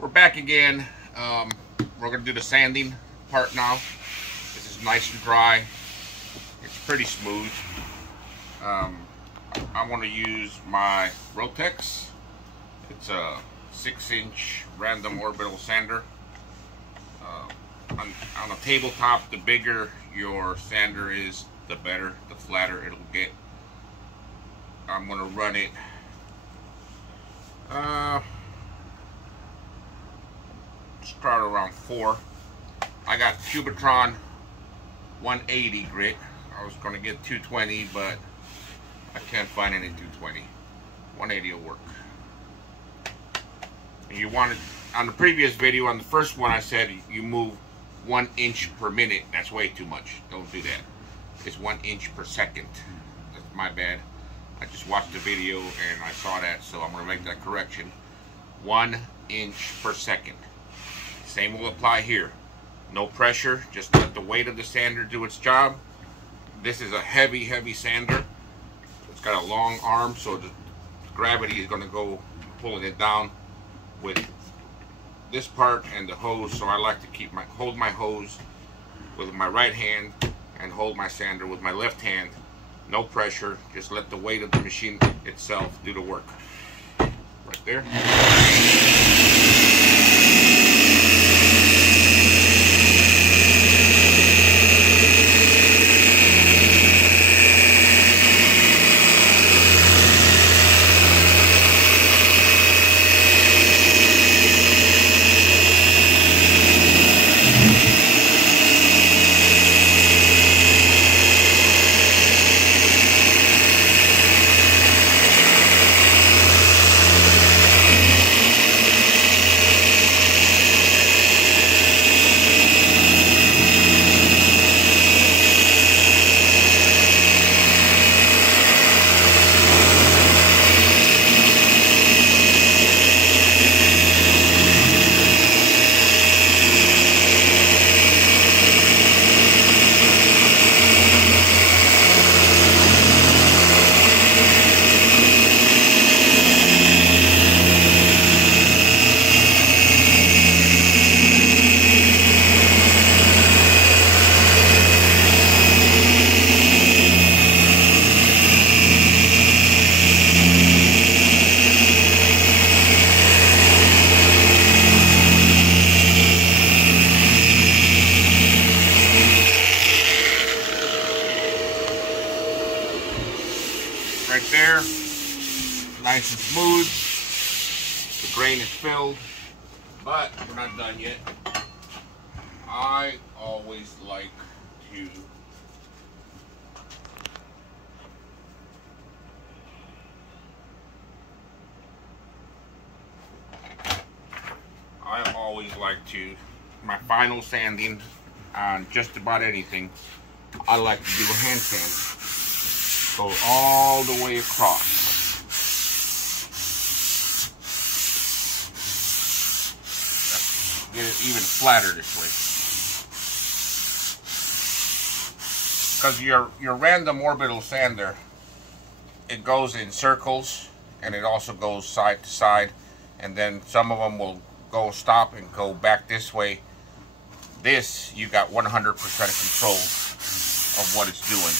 We're back again. We're going to do the sanding part now. This is nice and dry. It's pretty smooth. I want to use my Rotex. It's a 6-inch random orbital sander. On a tabletop, the bigger your sander is, the better, the flatter it'll get. I'm going to run it start around 4. I got Cubitron 180 grit. I was going to get 220, but I can't find any 220. 180 will work. And you want it, on the previous video, on the first one, I said you move 1 inch per minute. That's way too much. Don't do that. It's 1 inch per second. That's my bad. I just watched the video and I saw that, so I'm going to make that correction. 1 inch per second. Same will apply here. No pressure. Just let the weight of the sander do its job. This is a heavy, heavy sander. It's got a long arm, so the gravity is going to go pulling it down with this part and the hose. So I like to hold my hose with my right hand and hold my sander with my left hand. No pressure. Just let the weight of the machine itself do the work. Right there. Right there, nice and smooth. The grain is filled, but we're not done yet. I always like to my final sanding on just about anything. I like to do a hand sand. Go all the way across. Get it even flatter this way. Because your random orbital sander, it goes in circles and it also goes side to side, and then some of them will go stop and go back this way. This, you got 100% control of what it's doing.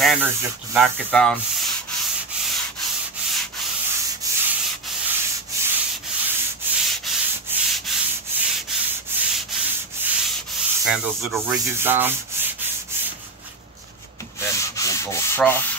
Sanders just to knock it down. Sand those little ridges down. Then we'll go across.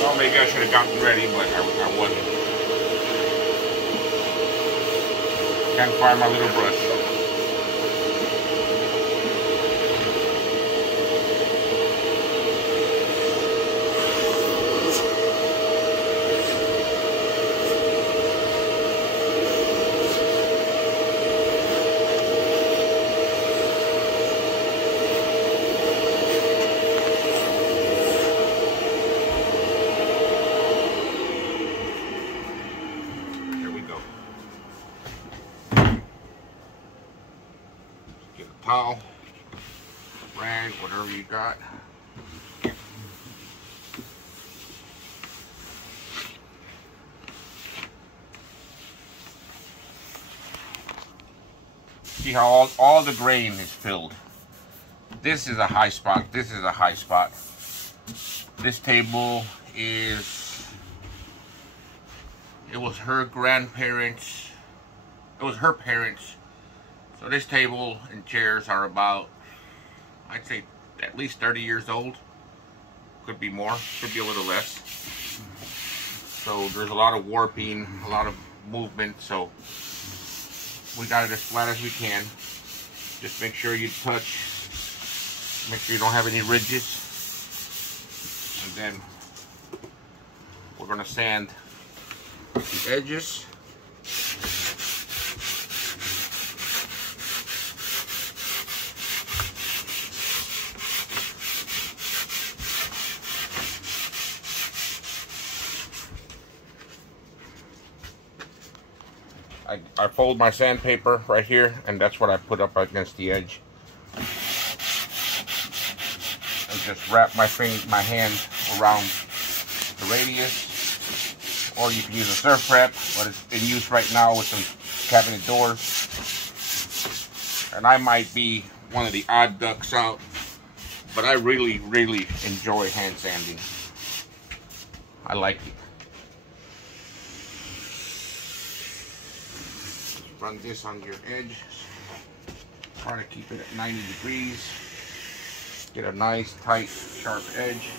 Well, maybe I should have gotten ready, but I wasn't. Can't find my little brush. Towel, rag, whatever you got. See how all the grain is filled. This is a high spot. This is a high spot. This table is, it was her grandparents, it was her parents. So this table and chairs are about, I'd say, at least 30 years old. Could be more, could be a little less. So there's a lot of warping, a lot of movement. So we got it as flat as we can. Just make sure you touch, make sure you don't have any ridges. And then we're gonna sand the edges. I fold my sandpaper right here, and that's what I put up against the edge. And just wrap my hand around the radius. Or you can use a surf prep, but it's in use right now with some cabinet doors. And I might be one of the odd ducks out, but I really, really enjoy hand sanding. I like it. Run this on your edge. Try to keep it at 90 degrees. Get a nice, tight, sharp edge.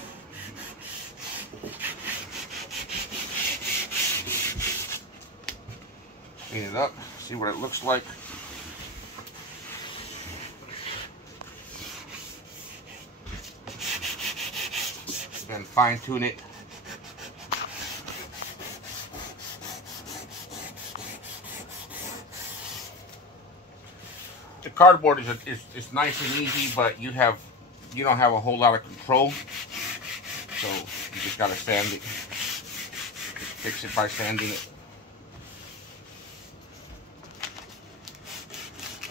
Clean it up. See what it looks like. Then fine tune it. The cardboard is nice and easy, but you don't have a whole lot of control. So you just gotta sand it. Fix it by sanding it.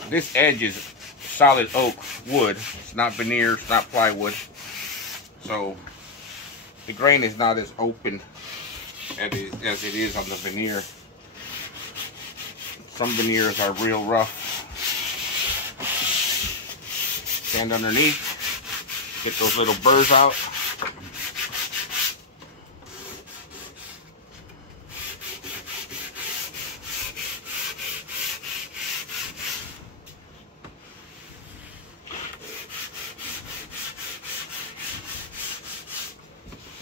This edge is solid oak wood. It's not veneer, it's not plywood. So the grain is not as open as it is on the veneer. Some veneers are real rough. Sand underneath, get those little burrs out.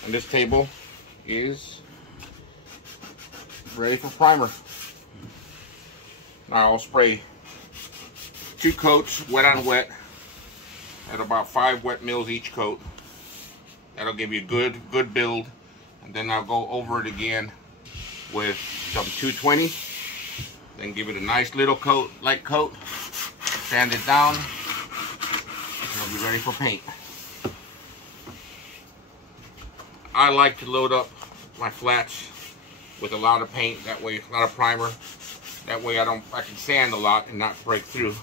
And this table is ready for primer. Now I'll spray 2 coats, wet on wet, at about 5 wet mils each coat. That'll give you a good build. And then I'll go over it again with some 220. Then give it a nice little coat, light coat. Sand it down. And it'll be ready for paint. I like to load up my flats with a lot of paint. That way, a lot of primer. That way I can sand a lot and not break through.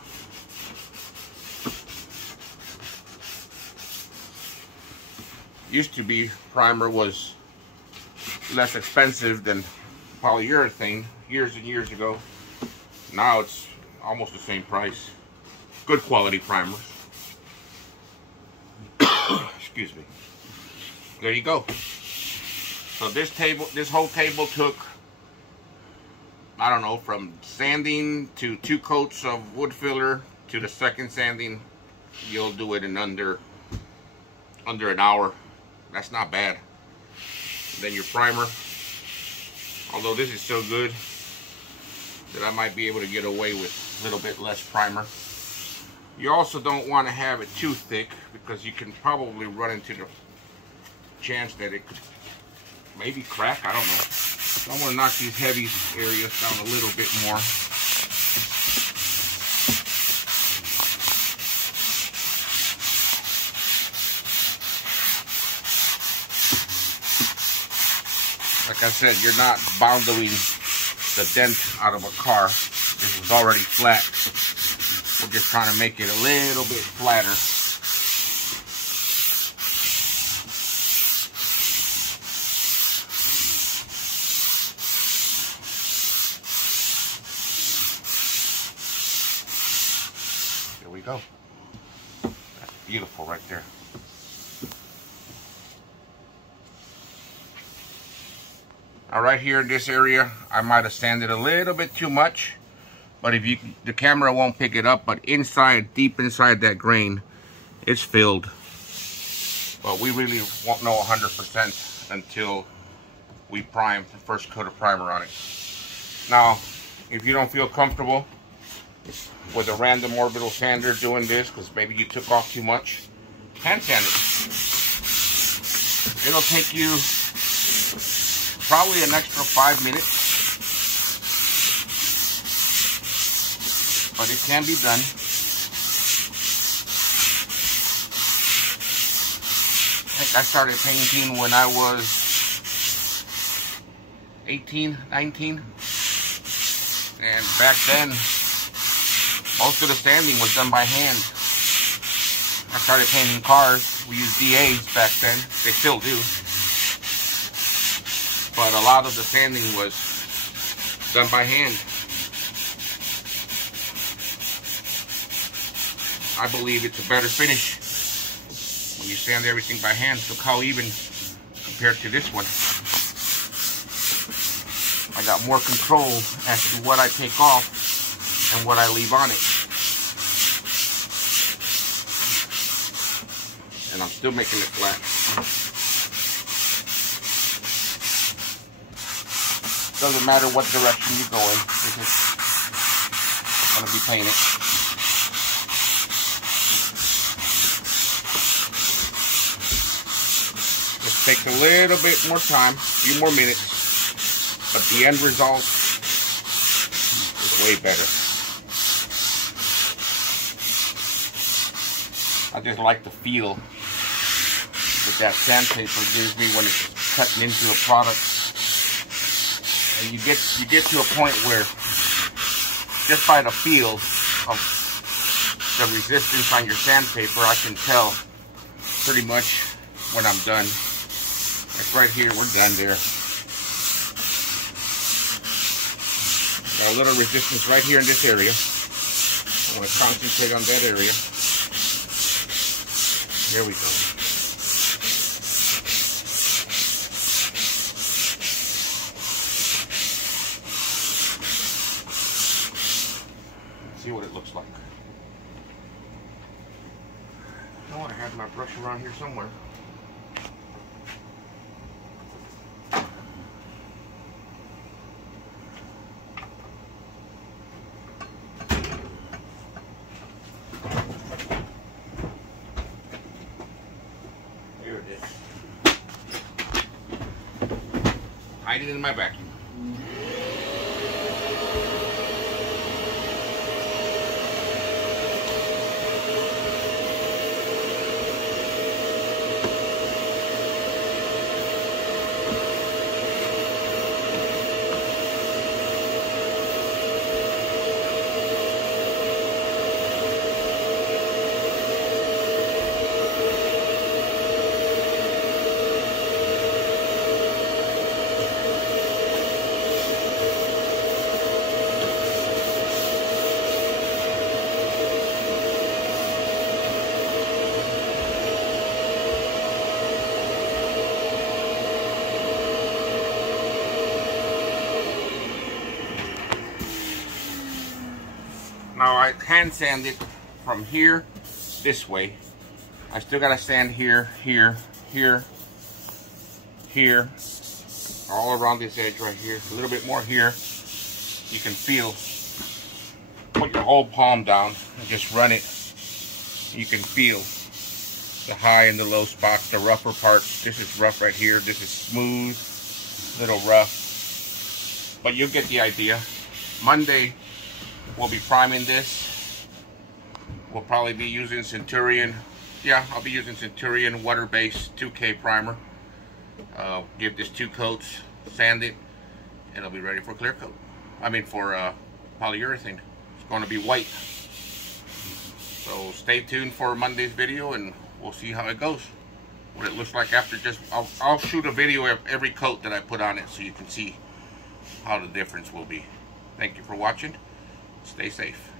Used to be primer was less expensive than polyurethane years and years ago. Now it's almost the same price. Good quality primers. Excuse me. There you go. So this whole table took, I don't know, from sanding to 2 coats of wood filler to the second sanding. You'll do it in under an hour. That's not bad. Then your primer, although this is so good, that I might be able to get away with a little bit less primer. You also don't want to have it too thick because you can probably run into the chance that it could maybe crack. I don't know. So I want to knock these heavy areas down a little bit more. Like I said, you're not bounding the dent out of a car. This is already flat. We're just trying to make it a little bit flatter. There we go. That's beautiful right there. Now right here in this area, I might have sanded a little bit too much, but if the camera won't pick it up, but inside, deep inside that grain, it's filled. But we really won't know 100% until we prime the first coat of primer on it. Now, if you don't feel comfortable with a random orbital sander doing this, because maybe you took off too much, hand sand it. It'll take you probably an extra 5 minutes, but it can be done. I think I started painting when I was 18, 19, and back then most of the sanding was done by hand. I started painting cars. We used DAs back then. They still do. But a lot of the sanding was done by hand. I believe it's a better finish when you sand everything by hand. Look how even compared to this one. I got more control as to what I take off and what I leave on it. And I'm still making it flat. Doesn't matter what direction you go in, this is going to be painted. Just takes a little bit more time, a few more minutes, but the end result is way better. I just like the feel that that sandpaper gives me when it's cutting into a product. And you get to a point where just by the feel of the resistance on your sandpaper, I can tell pretty much when I'm done. Like right here, we're done there. Got a little resistance right here in this area. I want to concentrate on that area. Here we go. See what it looks like. I want to have my brush around here somewhere. Here it is. Hide it in my vacuum. Now I hand sand it from here this way. I still gotta sand here, here, here, here, all around this edge right here. A little bit more here. you can feel, put your whole palm down and just run it. You can feel the high and the low spots, the rougher parts. This is rough right here. This is smooth, little rough. But you'll get the idea. Monday, we'll be priming this. We'll probably be using Centurion. Yeah, I'll be using Centurion water-based 2K primer. Give this 2 coats, sand it, and it'll be ready for clear coat. I mean for polyurethane. It's going to be white. So stay tuned for Monday's video, and we'll see how it goes. What it looks like after. Just I'll shoot a video of every coat that I put on it so you can see how the difference will be. Thank you for watching. Stay safe.